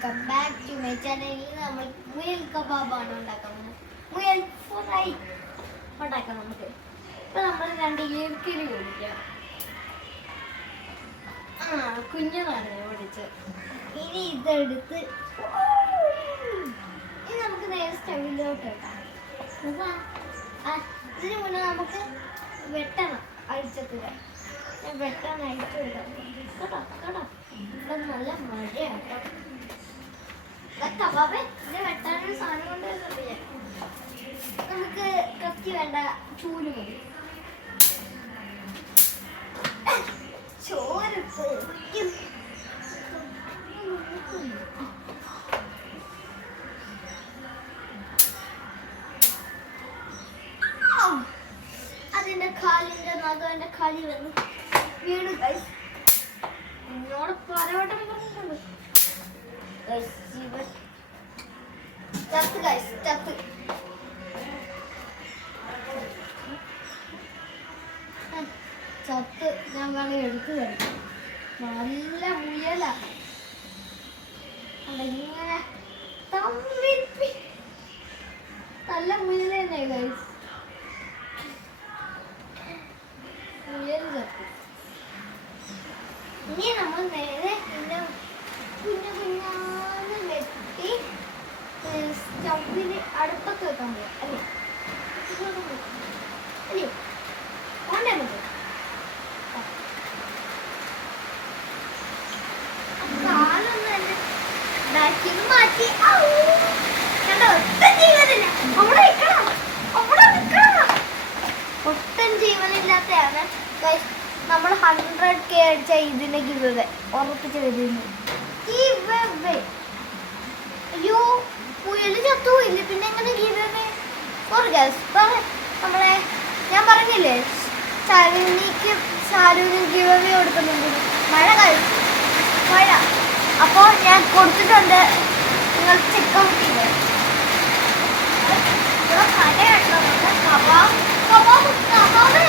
Welcome back to my channel. നമ്മൾ മുയൽ കബാബാണ് ഉണ്ടാക്കുന്നത്. മുയൽ ഫ്രൈ ഉണ്ടാക്കാം നമുക്ക്. ഇപ്പം നമ്മൾ 2 ഈർക്കിലി ഓടിക്കാം. കുഞ്ഞതാണ് ഓടിച്ചത്. ഇനി ഇതെടുത്ത് ഇനി നമുക്ക് നേരെ സ്റ്റവിലോട്ട് വെക്കാം. ഇതിന് മുന്നേ നമുക്ക് വെട്ടണം. അഴിച്ചത്തില്ല, ഞാൻ വെട്ടാൻ അഴിച്ചു വിടാം കേട്ടോ കേട്ടോ. ഇപ്പം നല്ല മഴയാണ് കേട്ടോ. കബാബ് ഇത് വെട്ടാനൊരു സാധനം കൊണ്ട് വരുന്നുണ്ട്. നമുക്ക് കത്തി വേണ്ട, ചൂല് മതി. ചോറ് അതിന്റെ കാലിന്റെ നഖം എന്റെ കാലിൽ വന്നു വീണ്. എന്നോട് പലവട്ടം പറഞ്ഞിട്ടുണ്ട്. ചത്ത് ഞാൻ എടുത്തു കഴിക്കും. നല്ല മുയല ഇങ്ങനെ നല്ല മുയല തന്നെ ഗൈസ്. മുയൽ ചത്തു. ഇനി നമ്മൾ നേരെ പിന്നെ കുഞ്ഞു കുഞ്ഞാന്ന് വെട്ടി സ്റ്റൗവിന് അടുപ്പത്ത് വെക്കാൻ പോവാം. അല്ലേ അല്ലയോ ഓണ്ടേ നമുക്ക് കാലൊന്നും എന്റെ ബാക്കിൽ മാറ്റി. കണ്ടോ, ഒട്ടും ജീവനില്ല. അവിടെ നിൽക്കണം, അവിടെ നിൽക്കണം. ഒട്ടും ജീവനില്ലാത്തയാണ് നമ്മൾ 100K അടിച്ച ഇതിന്റെ ഗിവ് ഉറപ്പിച്ച് വരുന്നു. അയ്യോ മുയല് ചത്തുപോയില്ല, പിന്നെ എങ്ങനെ ഗിവ് നമ്മളെ ഞാൻ പറഞ്ഞില്ലേ ശാലുവിന് ഗിവ് കൊടുക്കുന്നുണ്ട്. മഴ അപ്പോൾ ഞാൻ കൊടുത്തിട്ടുണ്ട്. നിങ്ങൾ ചെക്ക് ഔട്ട് ചെയ്ത് കട കണ്ടോ. കബാബ്